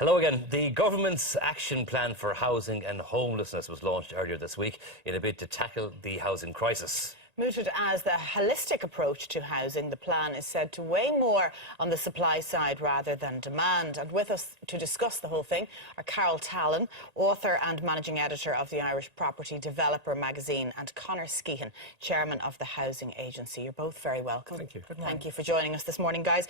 Hello again. The government's action plan for housing and homelessness was launched earlier this week in a bid to tackle the housing crisis. Mooted as the holistic approach to housing, the plan is said to weigh more on the supply side rather than demand. And with us to discuss the whole thing are Tallon, author and managing editor of the Irish Property Developer magazine, and Conor Skehan, chairman of the Housing Agency. You're both very welcome. Thank you. Thank you for joining us this morning, guys.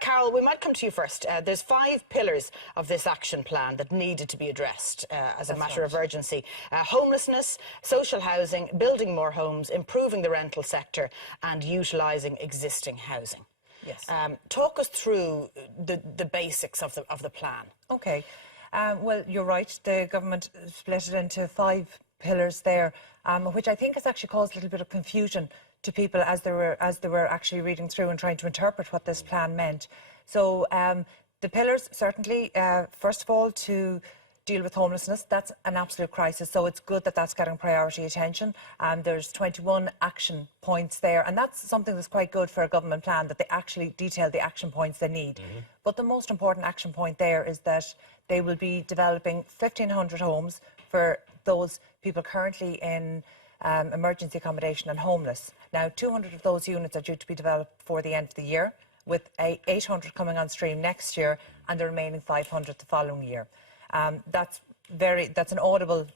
Carol, we might come to you first. There's 5 pillars of this action plan that needed to be addressed as a matter of urgency. Homelessness, social housing, building more homes, improving the rental sector and utilising existing housing. Yes. Talk us through the basics of the plan. Okay. Well, you're right. The government split it into 5 pillars there, which I think has actually caused a little bit of confusion to people as they were actually reading through and trying to interpret what this plan meant. So the pillars, certainly, first of all, to deal with homelessness. That's an absolute crisis, so it's good that that's getting priority attention. There's 21 action points there, and that's something that's quite good for a government plan, that they actually detail the action points they need. But the most important action point there is that they will be developing 1,500 homes for those people currently in emergency accommodation and homeless. Now, 200 of those units are due to be developed before the end of the year, with 800 coming on stream next year and the remaining 500 the following year. That's an audible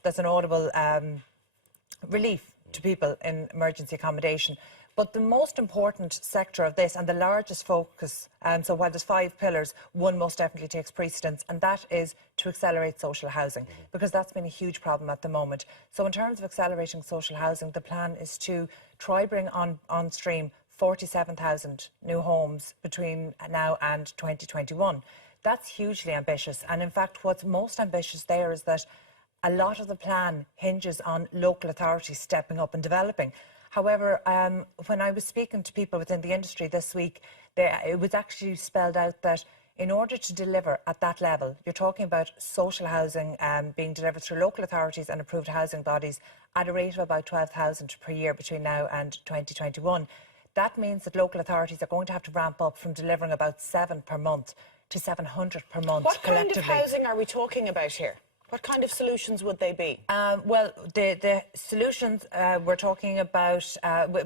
relief to people in emergency accommodation. But the most important sector of this and the largest focus, so while there's 5 pillars, one most definitely takes precedence, and that is to accelerate social housing, because that's been a huge problem at the moment. So in terms of accelerating social housing, the plan is to try bring on stream 47,000 new homes between now and 2021. That's hugely ambitious, and in fact what's most ambitious there is that a lot of the plan hinges on local authorities stepping up and developing. However, when I was speaking to people within the industry this week, it was actually spelled out that in order to deliver at that level, you're talking about social housing being delivered through local authorities and approved housing bodies at a rate of about 12,000 per year between now and 2021. That means that local authorities are going to have to ramp up from delivering about 7 per month to 700 per month. What kind of housing are we talking about here? What kind of solutions would they be? Well, the solutions we're talking about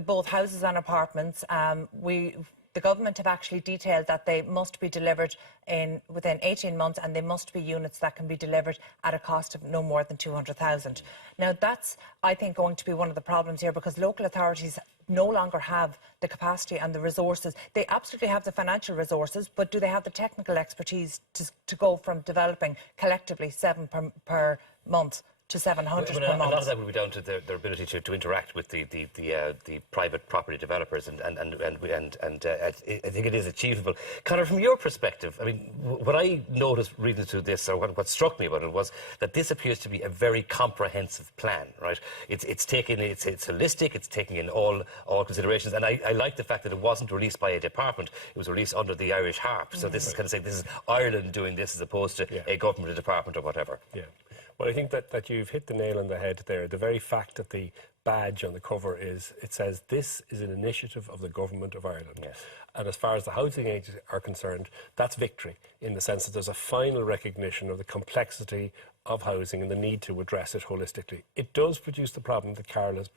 both houses and apartments. The government have actually detailed that they must be delivered within 18 months, and they must be units that can be delivered at a cost of no more than 200,000. Now, that's, I think, going to be one of the problems here, because local authorities no longer have the capacity and the resources. They absolutely have the financial resources, but do they have the technical expertise to go from developing collectively 7 per month to 700 per month? A lot of that will be down to their ability to interact with the private property developers, and I think it is achievable. Conor, from your perspective, I mean, what I noticed reading through this, or what struck me about it, was that this appears to be a very comprehensive plan, right? It's holistic, it's taking in all considerations, and I like the fact that it wasn't released by a department, it was released under the Irish Harp. So this is kind of saying this is Ireland doing this as opposed to a government, a department, or whatever. Yeah. Well, I think that you've hit the nail on the head there. The very fact that the badge on the cover it says this is an initiative of the Government of Ireland. Yes. And as far as the housing agents are concerned, that's victory, in the sense that there's a final recognition of the complexity of housing and the need to address it holistically. It does produce the problem that Carol has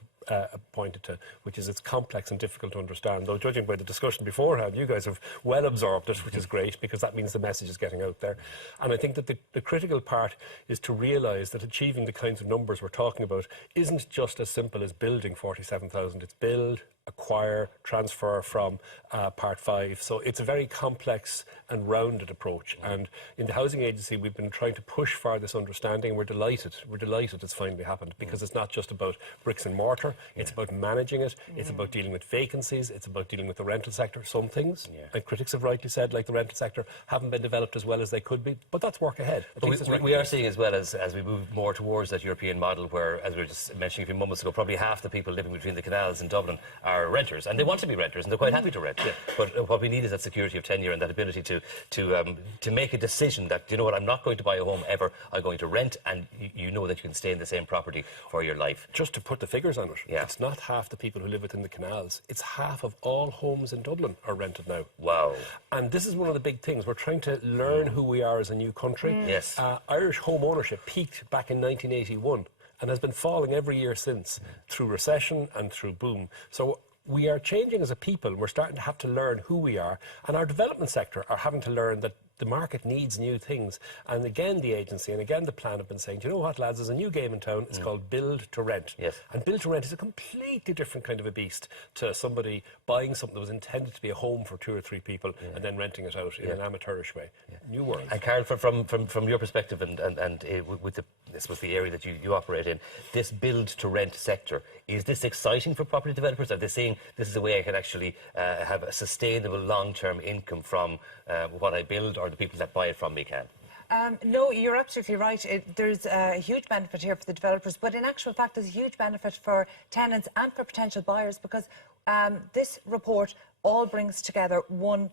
pointed to, which is it's complex and difficult to understand, though judging by the discussion beforehand, you guys have well absorbed it, which is great, because that means the message is getting out there. And I think that the critical part is to realise that achieving the kinds of numbers we're talking about isn't just as simple as building 47,000. It's build, acquire, transfer from Part 5. So it's a very complex and rounded approach. And in the Housing Agency, we've been trying to push for this understanding. We're delighted it's finally happened, because it's not just about bricks and mortar. It's about managing it. It's about dealing with vacancies. It's about dealing with the rental sector. Some things, and critics have rightly said, like the rental sector, haven't been developed as well as they could be. But that's work ahead. But we are seeing, as well, as we move more towards that European model, where, as we were just mentioning a few moments ago, probably half the people living between the canals in Dublin are are renters, and they want to be renters, and they're quite happy to rent. But what we need is that security of tenure and that ability to make a decision that, you know what, I'm not going to buy a home ever, I'm going to rent, and you know that you can stay in the same property for your life. Just to put the figures on it, it's not half the people who live within the canals, it's half of all homes in Dublin are rented now. Wow. And this is one of the big things. We're trying to learn who we are as a new country. Yes. Irish home ownership peaked back in 1981 and has been falling every year since, through recession and through boom. So we are changing as a people. We're starting to have to learn who we are, and our development sector are having to learn that the market needs new things. And again, the agency and again the plan have been saying, you know what, lads, there's a new game in town. It's called build to rent. Yes. And build to rent is a completely different kind of a beast to somebody buying something that was intended to be a home for 2 or 3 people and then renting it out in an amateurish way. New world. And Carol, from your perspective and with the area that you operate in, this build to rent sector, is this exciting for property developers? Are they saying this is a way I can actually have a sustainable long-term income from what I build, or the people that buy it from me can? No, you're absolutely right. There's a huge benefit here for the developers, but in actual fact, there's a huge benefit for tenants and for potential buyers, because this report all brings together one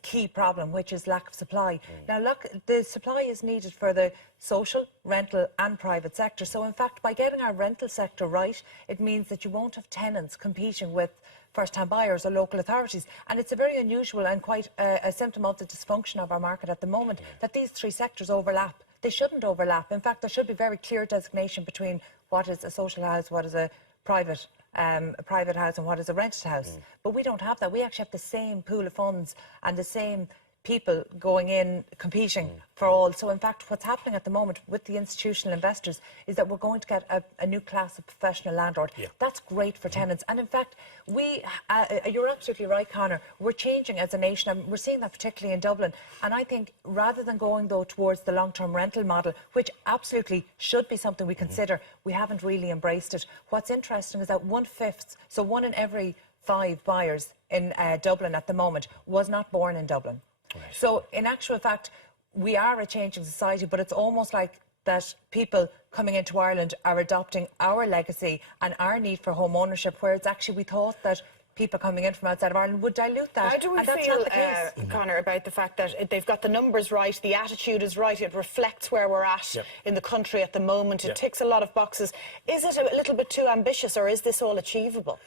key problem, which is lack of supply. Now, look, the supply is needed for the social, rental and private sector. So, in fact, by getting our rental sector right, it means that you won't have tenants competing with first-time buyers or local authorities. And it's a very unusual and quite a symptom of the dysfunction of our market at the moment, that these 3 sectors overlap. They shouldn't overlap. In fact, there should be very clear designation between what is a social house, what is a private house, and what is a rented house. But we don't have that. We actually have the same pool of funds and the same people going in competing for all. So in fact, what's happening at the moment with the institutional investors is that we're going to get a new class of professional landlord. That's great for tenants. And in fact, you're absolutely right, Conor, we're changing as a nation, and we're seeing that particularly in Dublin. And I think rather than going though towards the long-term rental model, which absolutely should be something we consider, we haven't really embraced it. What's interesting is that 1/5, so 1 in every 5 buyers in Dublin at the moment was not born in Dublin. So, in actual fact, we are a changing society, but it's almost like that people coming into Ireland are adopting our legacy and our need for home ownership, whereas actually we thought that people coming in from outside of Ireland would dilute that. How do we and that's feel, not the case. Conor, about the fact that they've got the numbers right, the attitude is right, it reflects where we're at in the country at the moment, it ticks a lot of boxes. Is it a little bit too ambitious, or is this all achievable?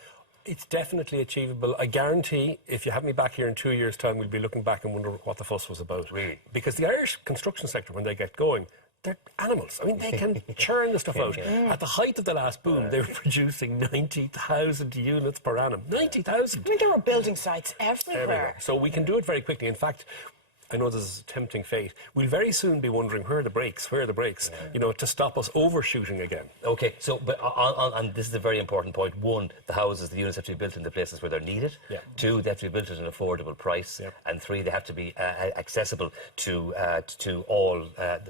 It's definitely achievable. I guarantee if you have me back here in 2 years' time, we'll be looking back and wonder what the fuss was about. Really? Because the Irish construction sector, when they get going, they're animals. I mean, they can churn the stuff out. At the height of the last boom, they were producing 90,000 units per annum. 90,000! I mean, there were building sites everywhere. So we can do it very quickly. In fact, I know this is a tempting fate. We'll very soon be wondering, where are the brakes, you know, to stop us overshooting again. Okay, so, but and this is a very important point. 1, the houses, the units have to be built in the places where they're needed. 2, they have to be built at an affordable price. And 3, they have to be accessible to all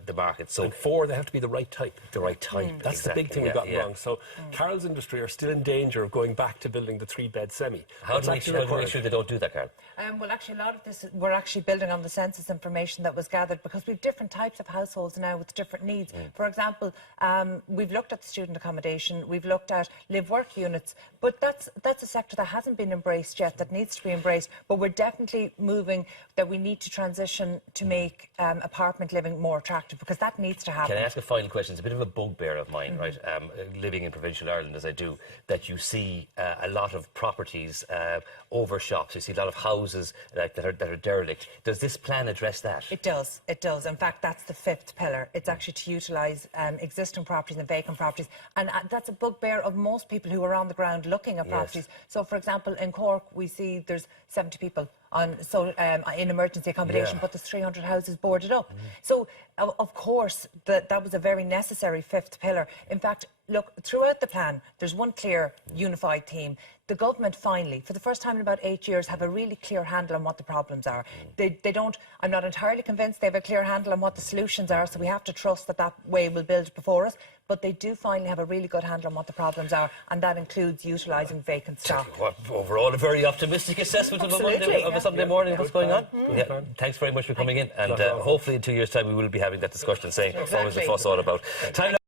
the market. So, and 4, they have to be the right type. The right type. That's the big thing we've gotten wrong. So Carol's industry are still in danger of going back to building the 3-bed semi. How do we make sure they don't do that, Carol? Well, actually, a lot of this, we're actually building on the census information that was gathered, because we've different types of households now with different needs. For example, we've looked at the student accommodation, we've looked at live-work units, but that's a sector that hasn't been embraced yet, that needs to be embraced. But we're definitely moving, that we need to transition to make apartment living more attractive, because that needs to happen. Can I ask a final question? It's a bit of a bugbear of mine, right? Living in provincial Ireland as I do, that you see a lot of properties over shops. You see a lot of houses that are derelict. Does this plan address that? It does. It does. In fact, that's the 5th pillar. It's actually to utilise existing properties and vacant properties. And that's a bugbear of most people who are on the ground looking at properties. So, for example, in Cork, we see there's 70 people in emergency accommodation, but there's 300 houses boarded up. So, of course, that was a very necessary 5th pillar. In fact, look, throughout the plan, there's one clear, unified theme. The government finally, for the first time in about 8 years, have a really clear handle on what the problems are. They don't, I'm not entirely convinced they have a clear handle on what the solutions are, so we have to trust that way will build before us. But they do finally have a really good handle on what the problems are, and that includes utilising vacant stock. Overall, a very optimistic assessment of a Sunday morning of what's going on. Thanks very much for coming in, and hopefully in 2 years' time we will be having that discussion and saying what was the fuss all about. Time